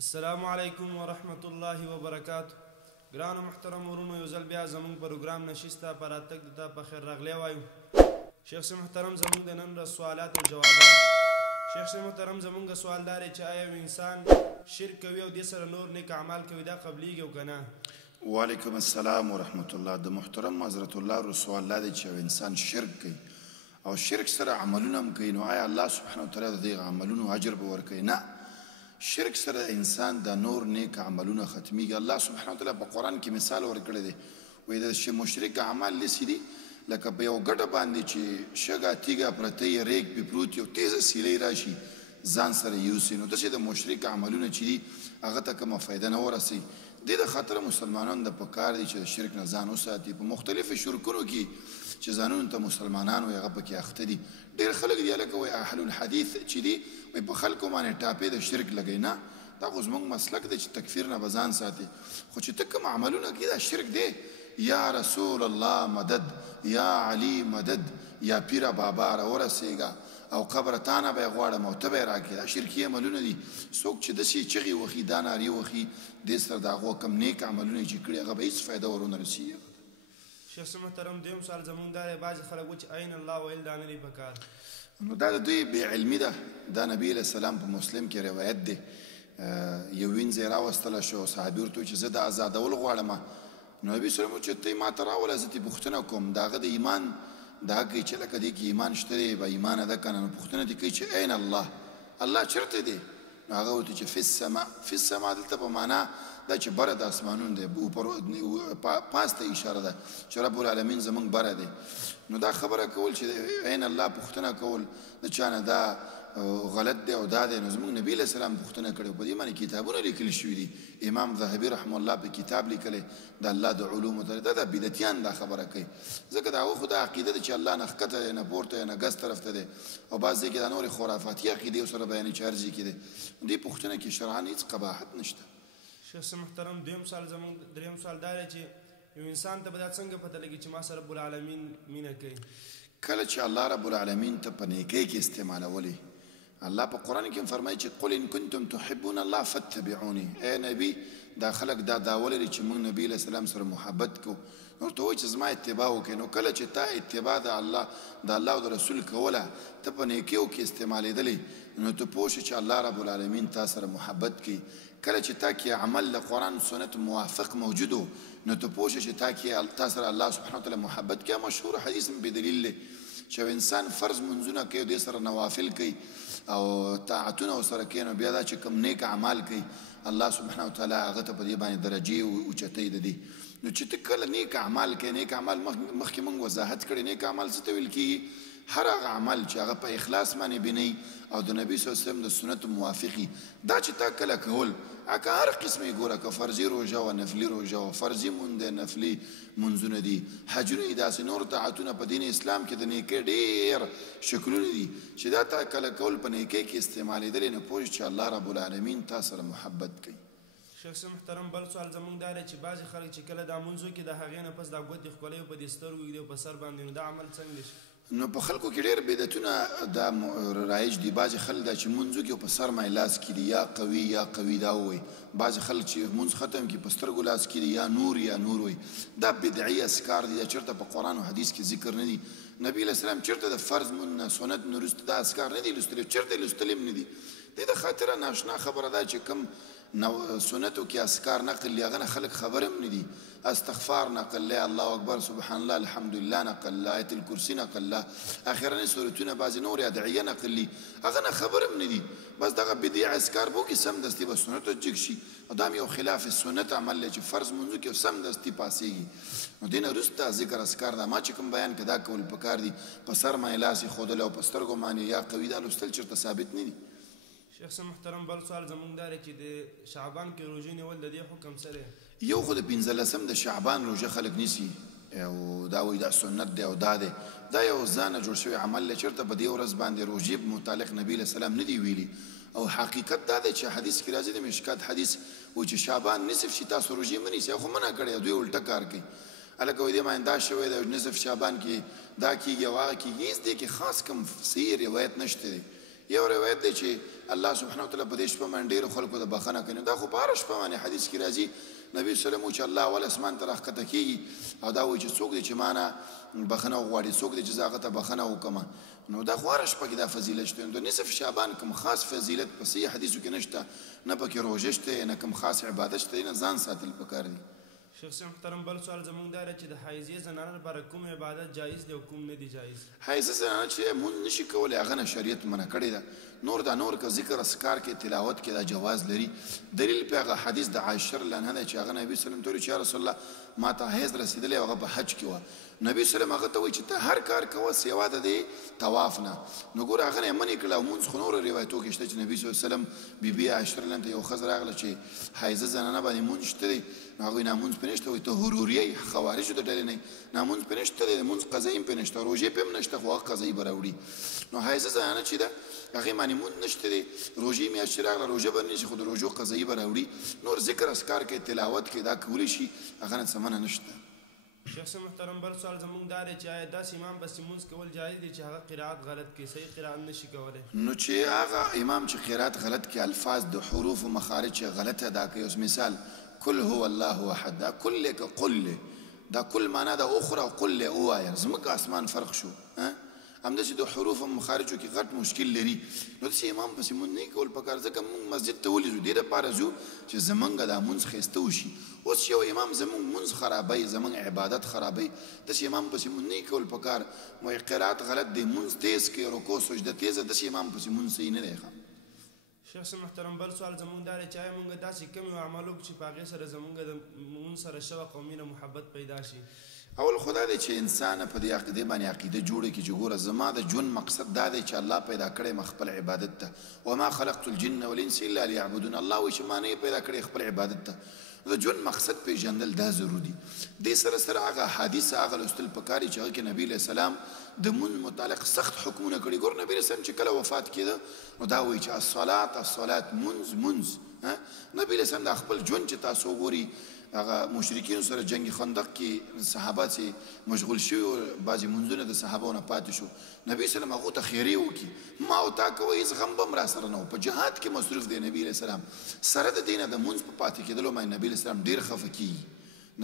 السلام علیکم ورحمت الله وبرکاتو. ګرانو محترم ورونو، یو ځل بیا زموږ پروګرام نشسته په راتګ د تا په خیر راغلی وایو. شیخ صاحب محترم، زموږ د نن ورځ سوالات او جوابات. شیخ صاحب محترم، زموږ سوال دا دی چې آیا یو انسان شرک کوي او دې سره نور نیک اعمال کوي، دا قبلیږي او که نه؟ وعلیکم السلام ورحمت الله. د محترم حضرت الله رو سوال دا دی چې یو انسان شرک کوي او شرک سره عملونه هم کوي، نو آیا الله سبحانه وتعالی د دې عملونو اجر به ورکوي؟ نه. شرک سره انسان د نور نیک عملونه ختمیږي. الله سبحانه وتعالی په قرآن کې مثال ورکړی دی، وایي د مشرک اعمال داسې دي لکه په یو ګډه باندې چې شګه تیږه پرته یې ریګ پې پروت یو تیزه سیلی راشي ځان سره یوسي، نو داسې د مشرک عملونه چې دي هغه ته کومه فایده نه ورسوي. دې د خاطره مسلمانانو د پکار دي چې د شرک نه ځان وساتي. په مختلفو شرکونو کې چې ځانونو ته مسلمانان وایي هغه پکې اخته دي. ډېر خلک دي هلکه وایي اهل الحدیث چې دي وایي په خلکو باندې ټاپې د شرک لګوي. نه، دا خو زموږ مسلک دی چې تکفیر نه به ځان ساتي، خو چې ته کوم عملونه کوي دا شرک دی. یا رسول الله مدد، یا علی مدد، یا پیره بابا راورسېږه او قبر تانه به یې غواړم او ته به یې راکړې، دا شرکي عملونه دي. څوک چې داسې چغې وهي دا نارې وهي دې سره د هغو کوم نیک عملونه چې کړي هغه به هېڅ فایده ورونه رسېږي. شیخ صاحب محترم، دویم سوال زموږ دا دی، بعضې خلک وایي چې عین الله ویل دا نه دي پکار. نو دا د دوی بې علمي ده. دا نبي علیه السلام په مسلم کې روایت دی، یو وینځ یې راوستله شو، صحابي ورته وایي چې زه د ازادول غواړم. نو نبي صلی الله علیه وسلم چې ته ما ته راوله زه دې پوښتنه کوم، د هغه د ایمان دا کوي چې لکه دې کې ایمان شته دی، با ایمانه ده که نه؟ نو پوښتنه دې کوي چې عین الله، الله چېرته دی؟ نو هغه ورته چې فی السما. فی السما دلته په معنا دا چې بره د اسمانونو دی، پاس ته اشاره ده چې رب العالمین زموږ بره دی. نو دا خبره کول چې عین الله پوښتنه کول د چا نه دا غلط دی او دا دی. نو زموږ نبي علیه السلام پوښتنه کړې، په دې باندې کتابونه لیکل شوي دي. امام ذهبي رحمه الله په کتاب لیکلی د الله د علومو ته، دا د بدعتیان دا خبره کوي، ځکه د هغو خو دا عقیده ده چې الله نه ښکته دی نه پورته دی نه ګس طرف ته دی، او بعض ځای کې دا نورې خرافاتي عقیدې ورسره بیانوي چې هر ځای کې دی. دې پوښتنه کې شرعاً هېڅ قباحت نشته. شیخ صاحب محترم، دریم سوال دا دی چې یو انسان ته به دا څنګه پته لګي چې ما سره رب العالمین مینه کوي؟ کله چې الله رب العالمین ته په نیکۍ کې استعمالولی. الله په قرآن کې فرمایي چې قل ان کنتم تحبون الله فاتبعوني. ای نبی، دا خلک دا دعوه لري چې موږ نبي علیه السلام سره محبت کوو، نو ورته وایي چې زما اتباع وکړئ. نو کله چې تا اتباع د الله او د رسول کوله، ته په نیکیو کې استعمالېدلی، نو ته پوه شې چې الله رب العالمین تا سره محبت کوي. کله چې تا کې عمل د قرآن سنت موافق موجود و، نو ته پوه شې چې تا سره الله سبحانه وتعالی محبت کوي. مشهور حدیث هم بدلیل دی چې انسان فرض منځونه کوي، دې سره نوافل کوي او طاعتونه ورسره کوي، نو بیا دا چې کوم نیک اعمال کوي الله سبحانه وتعالی هغه ته په دې باندې درجې اوچتۍ د دي. نو چې ته کله نیک اعمال کوي، نیک اعمال مخکې موږ وضاحت کړی، نیک اعمال څه ته ویل کېږي؟ هر هغه عمل چې هغه په اخلاص باندې بنوي او د نبي صلی الله علیه وسلم د سنتو موافقي. دا چې تا کله کول که هر قسمې ګوره، که فرضي روژه وه، نفلي روژه وه، فرضي مونځ دی، نفلي مونځونه دي، حجونه دي، داسې نور طاعتونه په دین اسلام کې د نیکۍ ډېر شکلونه دي چې دا تا کله کول په نیکۍ کې استعمالېدلی، نو پوه چې الله رب العالمین تا سره محبت کوي. شیخ صاحب محترم، بل سوال زموږ دا دی چې بعضې خلک چې کله دا مونځ وکړي د هغې نه پس دا ګوتې ښکلوي په دې سترګو کې او په سر باندې، نو دا عمل څنګه شي؟ نو په خلکو کې ډېر بدعتونه دا رایج دي. بعضې خلک دا چې مونځ وکړي او په سر باندې لاس کړي، یا قوي یا قوي دا ووایي. بعضې خلک چې مونځ ختم کړي په سترګو لاس کړي، یا نور وایي. دا بدعي اذکار دي، دا چېرته په قرآن او حدیث کې ذکر نه دي. نبي علیه السلام چېرته د فرض مونځ نه سنت نه وروسته دا اذکار نه دي لوستلي، چېرته یې لوستلي هم نه دي. دې د خاطره ناشنا خبره ده چې کوم سنتو کې اذکار نقل لی، هغه نه خلک خبر هم نه دي. استغفار نقل لی، الله اکبر، سبحان الله، الحمدلله نقل لی، آیت الکرسي نقل لی، اخرنۍ سورتونه بعضې نورې ادعیه نقل لی، هغه نه خبر هم نه دي. بس دغه بدعي اذکار به وکړي، سمدستي به سنتو جګ شي، او دا هم یو خلاف سنت عمل دی چې فرض مونځ وکړي او سمدستي پاسېږي. نو دې نه وروسته ذکر اذکار دا ما چې کوم بیان کړه دا کول پکار دي. په سر باندې لاس ایښودل او په سترګو باندې یا قوي دا لوستل چېرته ثابت نه دي. شیخ صاحب محترم، بل سوال زموږ دا دی چې د شعبان کې روژې نیول د دې حکم څه دی؟ یو خو د 15 د شعبان روژه خلک نیسي او دا وایي دا سنت دی او دا دی، دا یو ځانه جوړ شوی عمل دی. چېرته په دې ورځ باندې روژې متعلق نبي علیه السلام نه دی ویلي، او حقیقت دا دی چې حدیث کې راځي د مشکات حدیث وایي چې شعبان نصف شي تاسو روژې مه نیسئ، خو منع کړی، دوی الټه کار کوي. هلکه وایي دې باندې دا شوی دی نصف شعبان کې دا کېږي او هغه کېږي، هېڅ دې کې خاص کوم صحیح روایت نشته دی. یو روایت دی چې الله سبحانه وتعالی په دې شپه باندې ډېرو خلکو ته بخښنه کوي. دا خو په هره شپه باندې حدیث کې راځي نبی صلی الله علیه وسلم چې الله اول اسمان ته راښکته کېږي او دا وایي چې څوک دی چې ما نه بخښنه وغواړي، څوک دی چې زه هغه ته بخښنه وکړم. نو دا خو هره شپه کې دا فضیلت شته. د نصف شعبان کوم خاص فضیلت په صحیح حدیثو کې نشته، نه پکې روژه شته، نه کوم خاص عبادت شته، نه ځان ساتل پکار دي. شیخ صاحب محترم بل سوال زمونږ دا دی چې د حایضې زنانو لپاره کوم عبادت جایز دی او کوم نه دی جایز؟ حایضه زنانه چې مونځ نشي کولی هغه نه شریعت منع کړې ده. نور دا نور که ذکر اذکار کې تلاوت کې دا جواز لري. دلیل په هغه حدیث د عایشه رضی الله عنها دی چې هغه نبي صلی الله علیه وسلم ته ویل چې یا رسول الله ما ته حیض رسېدلی او هغه په حج کې وه. نبي صلی الله علیه وسلم هغه ته وایي چې ته هر کار کوه سوا د دې طواف نه. نو ګوره هغه نه یې منې کړه او مونځ خو نورو روایتو کې شته چې نبي صلی الله علیه وسلم بیبي عایشه رضی الله عنها ته یو ښځه راغله چې حایضه زنانه باندې مونځ شته دی. نو هغوی نامونځ پرې نشته، وایي ته حروریه خوارجو د ډلې نه یې، نامونځ پرې نشته دی، مونځ قضایي هم پرې نشته، روژې پرې هم نشته، خو هغه قضایي به راوړي. نو حایضه زنانه چې ده هغې باندې مونځ نشته دی، روژې میاشت چې راغله روژه به نه شي، خو د روژو قضایي به راوړي. نور ذکر اذکار کې تلاوت کې دا کولی شي، هغه نه څه منع نشته. شیخ صاحب محترم بل سوال زمونږ دا دی چې آیا داسې امام پسې مونځ کول جایز دی چې هغه قرائت غلط کړي، صحیح قرائت نشي کولی؟ نو چې هغه امام چې قرائت غلط کړي، الفاظ د حروف و مخارج چې غلط ادا کوي. اوس مثال کل هو الله احد، دا کل که قل، دا کل معنا د اخرى او قل ووایه، زموږ اسمان فرق شو. همداسې د حروف او مخارجو کې غټ مشکل لري. نو داسې امام پسې مونځ نه کول پکار، ځکه مونږ مسجد ته ولې ځو؟ دې دپاره ځو چې زمونږ دا مونځ ښایسته وشي. اوس یو امام زمونږ مونځ خرابوي، زمونږ عبادت خرابوي، داسې امام پسې مونځ نه کول پکار. وایي قرات غلط دی، مونځ تیز کړي، رکوع سجده تیزه، داسې امام پسې مونځ صحیح نه دی. شیخ صاحب محترم بل سوال زمونږ دا دی چې آیا مونږ داسې کوم عمل وکړو چې په هغې سره زمونږ د مونځ سره شوق او مینه محبت پیدا شي؟ اول خدا دی چې انسان په دې عقیدې باندې عقیده جوړه کړي چې ګوره زما د ژوند مقصد دا دی چې الله پیدا کړی ما خپل عبادت ته. وما خلقت الجن والانس الا ليعبدون. الله وایي چې ما نه یې پیدا کړی خپل عبادت ته. د ژوند مقصد پیژندل دا ضروري. دې سره سره هغه حدیث هغه لوستل پکار چې هغه کې نبي علیه السلام د مونځ متعلق سخت حکمونه کړي. ګوره نبي علیه السلام چې کله وفات کېده نو دا وایي چې الصلات مونځ. نبي علیه السلام دا خپل ژوند چې تاسو وګورئ هغه مشرکینو سره جنگ خندق کې صحابه چې مشغول شوي او بعضې منځونه د صحابو نه پاتې شو. نبي سلم هغو ته خیرې وکړي، ما او تا کوئ هېڅ غم به هم را سره نه و. په جهاد کې مصروف دی نبي علیه السلام، سره د دې نه د مونځ په پاتې کېدلو باندې نبي علیه السلام ډېر خفه کېږي.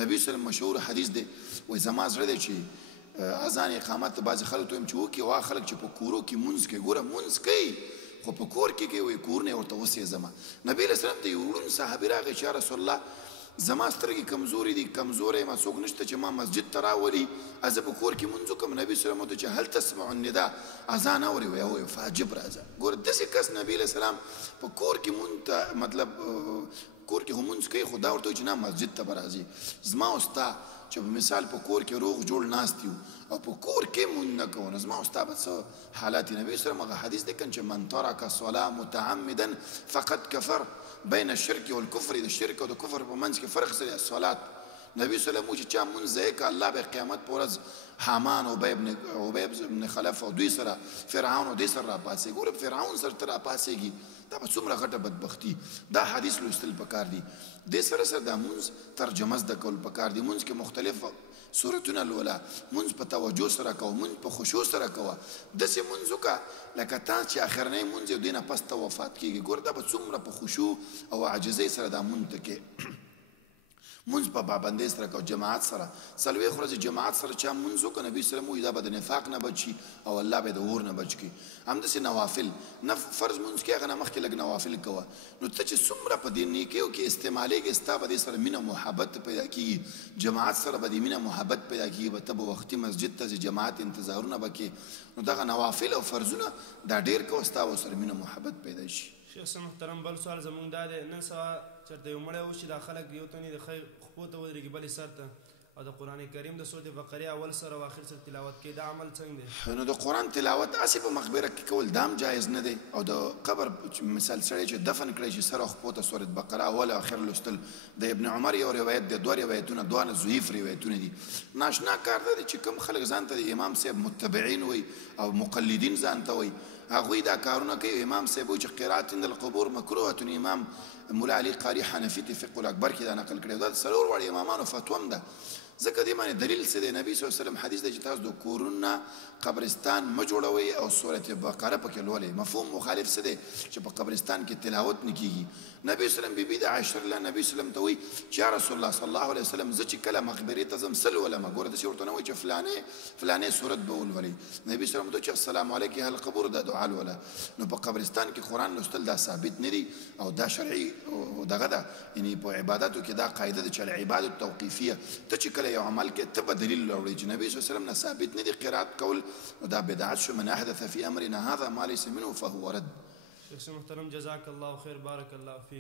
نبي سلم مشهور حدیث دی، وایي زما زړه دی چې اذان اقامت ته بعضې خلک ته وایم چې وکړي، او هغه خلک چې په کورو کې مونځ کوي. ګوره مونځ کوي خو په کور کې کوي، وایي کور نه یې ورته وسېځمه. نبي علیه السلام ته یو ړوند صحابي راغی چې یا رسول الله زما سترګې کمزوري دي، کمزوری یم، څوک نشته چې ما مسجد ته راولي، زه په کور کې مونځ وکړم. نبي صلی الله علیه وسلم چې هل تسمع النداء، اذان اوري؟ وایي هو. فعجب راځه. ګوره داسې کس نبي علیه السلام په کور کې مونځ ته مطلب کور کې هم مونځ کوي، خو دا ورته وایي چې نه مسجد ته به راځي. زما او ستا چې په مثال په کور کې روغ جوړ ناست یو او په کور کې مونځ نه کوو، نو زما او ستا به څه حالات. نبي صلی الله علیه وسلم هغه حدیث دی کنه چې من ترک الصلاة متعمدا فقد کفر. بین الشرک والکفر، د شرک او د کفر په منځ کې فرق سره الصلات. نبی صلی الله علیه وسلم چې چا مونځ ضایع کړه، الله به قیامت په ورځ حامان عبیب بن خلف او دوی سره فرعون او دوی سره راپاڅېږي. ګوره فرعون سره ته راپاڅېږي، دا به څومره غټه بدبختي. دا حدیث لوستل پکار دي. دې سره سره دا مونځ ترجمه زده کول پکار دي. مونځ کې مختلف صورتونه لوله، مونځ په توجه سره کوه، مونځ په خشوع سره کوه. داسې مونځ وکړه لکه تا چې اخرنی مونځ یو دې نه پس ته وفات کېږي. ګوره دا به څومره په خشوع او عاجزۍ سره دا مونځ ته کې. مونځ په پابندۍ سره کوه، جماعت سره. څلوېښت ورځې جماعت سره چا مونځ وکړه، نبي صلی الله علیه وسلم وایي دا به د نفاق نه بچ شي او الله به د اور نه بچ کړي. همداسې نوافل، فرض مونځ کې هغه نه مخکې لږ نوافل کوه. نو ته چې څومره په دې نیکیو کې استعمالېږې، ستا به دې سره مینه محبت پیدا کېږي، جماعت سره به دې مینه محبت پیدا کېږي، به ته به وختي مسجد ته ځې، جماعت انتظارونه به کې. نو دغه نوافل او فرضونه دا ډېر کوه، ستا به سره مینه محبت پیدا شي. شیخ صاحب محترم بل سوال زمونږ دا دی، نن سبا چېرته یو مړی وشي، دا خلک یو تن یې د خپو ته ودرېږي بلې سر ته او د قرآن کریم د سورة بقرې اول سره او آخر سره تلاوت کوي، دا عمل څنګه دی؟ نو د قرآن تلاوت هسې په مقبره کې کول دا هم جایز نه دی. او د قبر مثال سړی چې دفن کړی چې سر او خپو ته سورة بقره اول او آخر لوستل، د ابن عمر یو روایت دی، دوه روایتونه، دواړه ضعیف روایتونه دي. ناشنا کار دا دی چې کوم خلک ځان ته د امام صاحب متبعین وایي او مقلدین ځان ته وایي، هغوی دا کارونه کوي. امام صاحب وایي چې قرات عند القبور مکروهة. امام مولا علی قاری حنفي ته فقه الاکبر کې دا نقل کړی، دا د څلور واړو امامانو فتوا هم ده. ځکه دې باندې دلیل څه دی؟ نبی صلی الله علیه وسلم حدیث دی چې تاسو د کورونه قبرستان مه جوړوئ او سورت بقره پکې لولئ. مفهوم مخالف څه دی؟ چې په قبرستان کې تلاوت نه کیږي. نبی صلی الله علیه وسلم بیبي د عائشة الله نبی صلی الله علیه وسلم ته وایي چې یا رسول الله صلی الله علیه وسلم زه چې کله مقبرې ته ځم څه لولم؟ ګوره داسې ورته نه وایي چې فلانې سورت به ولولئ. نبی صلی الله علیه وسلم ته چې السلام علیک اهل القبور دا دعا لوله. نو په قبرستان کې قرآن لوستل دا ثابت نه دي او دا شرعي دغه ده، یعنی په عباداتو کې دا قاعده ده چې العبادة التوقیفیه، ته چې کله یو عمل کې ته به دلیل راوړي چې نبی صلی الله علیه وسلم نه ثابت نه دي قرات کول، دا بدعت شو. من احدث في امرنا هذا ما ليس منه فهو رد. شیخ محترم جزاک الله خیر، بارک الله فیک.